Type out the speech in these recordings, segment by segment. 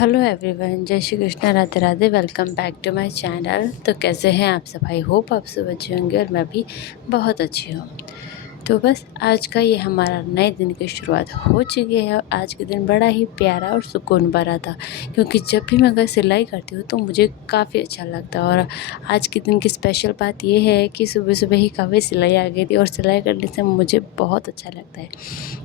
Hello everyone, जय Shri Krishna, Radhe Radhe. Welcome back to my channel. तो कैसे हैं आप सब? आई होप आप सब अच्छे होंगे और मैं भी बहुत अच्छी हूँ। तो बस आज का ये हमारा नए दिन की शुरुआत हो चुकी है और आज के दिन बड़ा ही प्यारा और सुकून भरा था, क्योंकि जब भी मैं अगर सिलाई करती हूँ तो मुझे काफ़ी अच्छा लगता है। और आज के दिन की स्पेशल बात ये है कि सुबह सुबह ही काफ़ी सिलाई आ गई थी और सिलाई करने से मुझे बहुत अच्छा लगता है,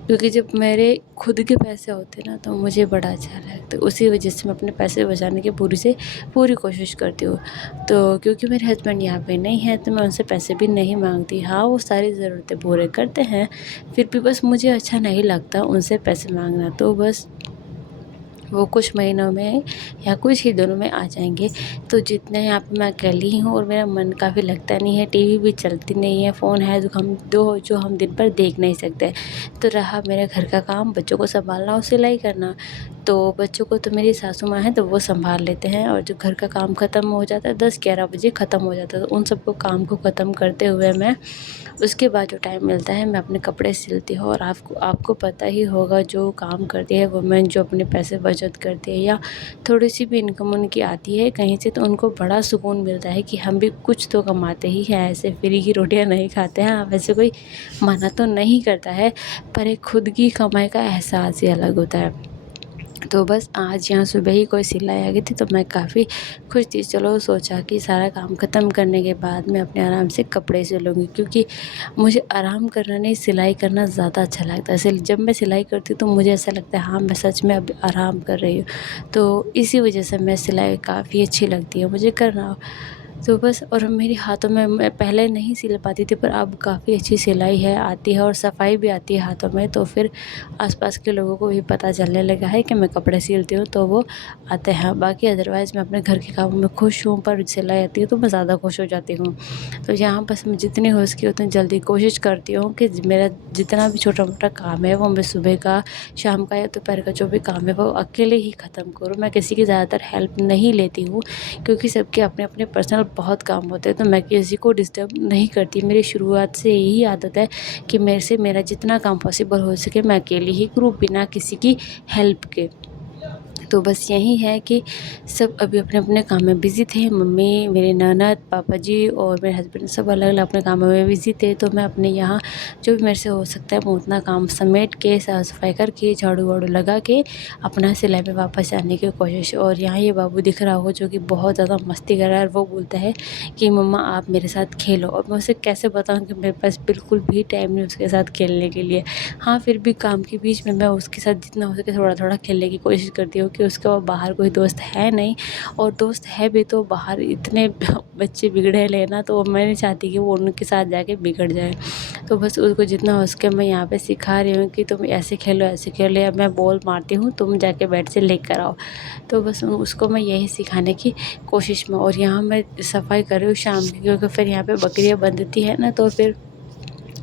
क्योंकि जब मेरे खुद के पैसे होते हैं ना तो मुझे बड़ा अच्छा लगता है। उसी वजह से मैं अपने पैसे बचाने की पूरी से पूरी कोशिश करती हूँ। तो क्योंकि मेरे हस्बैंड यहाँ पे नहीं है तो मैं उनसे पैसे भी नहीं मांगती। हाँ, वो सारी ज़रूरतें पूरे करते हैं, फिर भी बस मुझे अच्छा नहीं लगता उनसे पैसे मांगना। तो बस वो कुछ महीनों में या कुछ ही दिनों में आ जाएंगे। तो जितने यहाँ पे मैं अकेली ही हूँ और मेरा मन काफ़ी लगता नहीं है, टीवी भी चलती नहीं है, फ़ोन है जो हम दिन भर देख नहीं सकते। तो रहा मेरे घर का काम, बच्चों को संभालना और सिलाई करना। तो बच्चों को तो मेरी सासू माँ है तो वो संभाल लेते हैं, और जो घर का काम ख़त्म हो जाता है 10-11 बजे ख़त्म हो जाता है। तो उन सबको काम को ख़त्म करते हुए मैं उसके बाद जो टाइम मिलता है मैं अपने कपड़े सिलती हूँ। और आपको आपको पता ही होगा, जो काम करती है वुमेन, जो अपने पैसे बचत करती है या थोड़ी-सी भी इनकम उनकी आती है कहीं से, तो उनको बड़ा सुकून मिलता है कि हम भी कुछ तो कमाते ही हैं, ऐसे फ्री की रोटियाँ नहीं खाते हैं। हाँ, वैसे कोई मना तो नहीं करता है, पर एक खुद की कमाई का एहसास ही अलग होता है। तो बस आज यहाँ सुबह ही कोई सिलाई आ गई थी तो मैं काफ़ी खुश थी। चलो, सोचा कि सारा काम ख़त्म करने के बाद मैं अपने आराम से कपड़े सिलूँगी, क्योंकि मुझे आराम करना नहीं, सिलाई करना ज़्यादा अच्छा लगता है। जब मैं सिलाई करती हूँ तो मुझे ऐसा लगता है हाँ, मैं सच में अब आराम कर रही हूँ। तो इसी वजह से मैं सिलाई काफ़ी अच्छी लगती है मुझे करना। तो बस, और मेरे हाथों में, मैं पहले नहीं सिल पाती थी पर अब काफ़ी अच्छी सिलाई है आती है और सफाई भी आती है हाथों में। तो फिर आसपास के लोगों को भी पता चलने लगा है कि मैं कपड़े सिलती हूँ, तो वो आते हैं। बाकी अदरवाइज़ मैं अपने घर के कामों में खुश हूँ, पर सिलाई आती है तो मैं ज़्यादा खुश हो जाती हूँ। तो यहाँ बस मैं जितनी हो सके उतनी जल्दी कोशिश करती हूँ कि मेरा जितना भी छोटा-मोटा काम है वो मैं सुबह का, शाम का या दोपहर का जो भी काम है वो अकेले ही ख़त्म करूँ। मैं किसी की ज़्यादातर हेल्प नहीं लेती हूँ, क्योंकि सबके अपने-अपने पर्सनल बहुत काम होते हैं, तो मैं किसी को डिस्टर्ब नहीं करती। मेरी शुरुआत से यही आदत है कि मेरे से मेरा जितना काम पॉसिबल हो सके मैं अकेले ही करूँ, बिना किसी की हेल्प के। तो बस यही है कि सब अभी अपने-अपने काम में बिज़ी थे। मम्मी, मेरे ननद, पापा जी और मेरे हस्बैंड सब अलग-अलग अपने कामों में बिज़ी थे। तो मैं अपने यहाँ जो भी मेरे से हो सकता है मैं उतना काम समेट के, साफ-सफाई करके, झाड़ू-वाड़ू लगा के अपना सिलाई में वापस जाने की कोशिश। और यहाँ ये बाबू दिख रहा होगा जो कि बहुत ज़्यादा मस्ती कर रहा है, और वो बोलता है कि मम्मा आप मेरे साथ खेलो। और मैं उसे कैसे बताऊँ कि मेरे पास बिल्कुल भी टाइम नहीं उसके साथ खेलने के लिए। हाँ, फिर भी काम के बीच में मैं उसके साथ जितना हो सके थोड़ा-थोड़ा खेलने की कोशिश करती हूँ, कि उसका बाहर कोई दोस्त है नहीं, और दोस्त है भी तो बाहर इतने बच्चे बिगड़ैल हैं ना, तो मैं नहीं चाहती कि वो उनके साथ जाके बिगड़ जाए। तो बस उसको जितना हो सके मैं यहाँ पे सिखा रही हूँ कि तुम ऐसे खेलो, या मैं बॉल मारती हूँ, तुम जाके बैट से लेकर आओ। तो बस उसको मैं यही सिखाने की कोशिश में। और यहाँ मैं सफाई कर रही हूँ शाम की, क्योंकि फिर यहाँ पे बकरियाँ बंधती है ना, तो फिर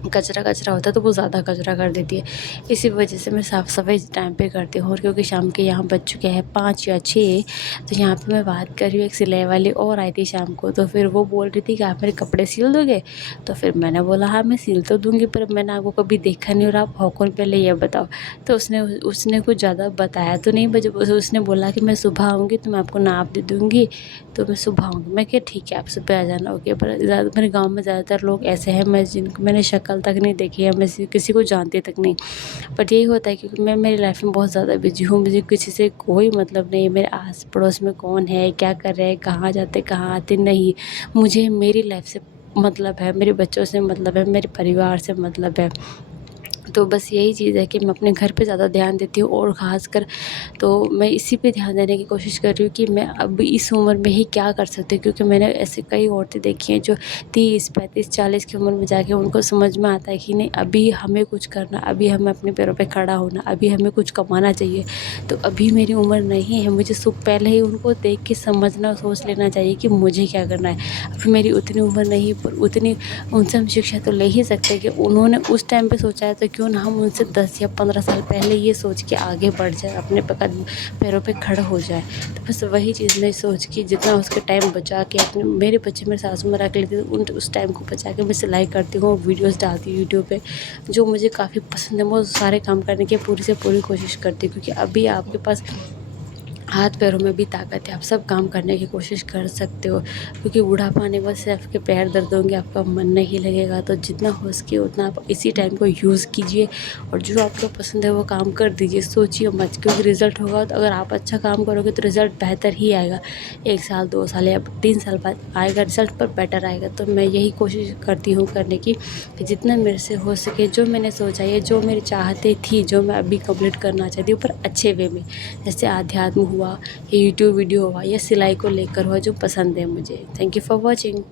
कचरा होता है तो वो ज़्यादा कचरा कर देती है। इसी वजह से मैं साफ़-सफ़ाई टाइम पे करती हूँ। और क्योंकि शाम के यहाँ बज चुके हैं 5 या 6, तो यहाँ पे मैं बात कर रही हूँ, एक सिलाई वाली और आई थी शाम को, तो फिर वो बोल रही थी कि आप मेरे कपड़े सिल दोगे? तो फिर मैंने बोला हाँ, मैं सिल तो दूँगी, पर मैंने आपको कभी देखा नहीं और आप हो कौन, पहले ये बताओ? तो उसने कुछ ज़्यादा बताया तो नहीं, बस उसने बोला कि मैं सुबह आऊँगी तो मैं आपको नाप दे दूँगी, तो मैं सुबह आऊँगी। मैं कहा ठीक है, आप सुबह आ जाना, ओके। पर मेरे गाँव में ज़्यादातर लोग ऐसे हैं, जिनको मैंने शक्ल तक नहीं देखी है, मैं किसी को जानती तक नहीं। बट यही होता है क्योंकि मैं मेरी लाइफ में बहुत ज़्यादा बिजी हूँ, मुझे किसी से कोई मतलब नहीं है, मेरे आस पड़ोस में कौन है, क्या कर रहे हैं, कहाँ जाते कहाँ आते, नहीं। मुझे मेरी लाइफ से मतलब है, मेरे बच्चों से मतलब है, मेरे परिवार से मतलब है। तो बस यही चीज़ है कि मैं अपने घर पे ज़्यादा ध्यान देती हूँ, और ख़ासकर तो मैं इसी पे ध्यान देने की कोशिश कर रही हूँ कि मैं अब इस उम्र में ही क्या कर सकती हूँ, क्योंकि मैंने ऐसे कई औरतें देखी हैं जो 30, 35, 40 की उम्र में जाके उनको समझ में आता है कि नहीं, अभी हमें कुछ करना, अभी हमें अपने पैरों पे खड़ा होना, अभी हमें कुछ कमाना चाहिए। तो अभी मेरी उम्र नहीं है, मुझे पहले ही उनको देख के समझना, सोच लेना चाहिए कि मुझे क्या करना है। अभी मेरी उतनी उम्र नहीं, पर उतनी उनसे हम शिक्षा तो ले ही सकते हैं कि उन्होंने उस टाइम पे सोचा है, तो क्यों ना हम उनसे 10 या 15 साल पहले ये सोच के आगे बढ़ जाए, अपने पैरों पे खड़ा हो जाए। तो बस वही चीज़ मैं सोच के जितना उसके टाइम बचा के अपने, मेरे बच्चे मेरे सासू में रख लेती हूँ, उस टाइम को बचा के मैं सिलाई करती हूँ, वीडियोज़ डालती हूँ यूट्यूब पे, जो मुझे काफ़ी पसंद है। मैं वो सारे काम करने की पूरी से पूरी कोशिश करती हूँ, क्योंकि अभी आपके पास हाथ पैरों में भी ताकत है, आप सब काम करने की कोशिश कर सकते हो, क्योंकि बुढ़ापा आने के बाद से आपके पैर दर्द होंगे, आपका मन नहीं लगेगा। तो जितना हो सके उतना आप इसी टाइम को यूज़ कीजिए और जो आपको पसंद है वो काम कर दीजिए, सोचिए मत, क्योंकि रिज़ल्ट होगा तो अगर आप अच्छा काम करोगे तो रिज़ल्ट बेहतर ही आएगा। 1 साल 2 साल या 3 साल बाद आएगा रिज़ल्ट, पर बेटर आएगा। तो मैं यही कोशिश करती हूँ करने की कि जितना मेरे से हो सके, जो मैंने सोचा है, जो मेरी चाहतें थी, जो मैं अभी कंप्लीट करना चाहती हूँ, पर अच्छे वे में, जैसे आध्यात्म हुआ या यूट्यूब वीडियो हुआ या सिलाई को लेकर हुआ, जो पसंद है मुझे। Thank you for watching.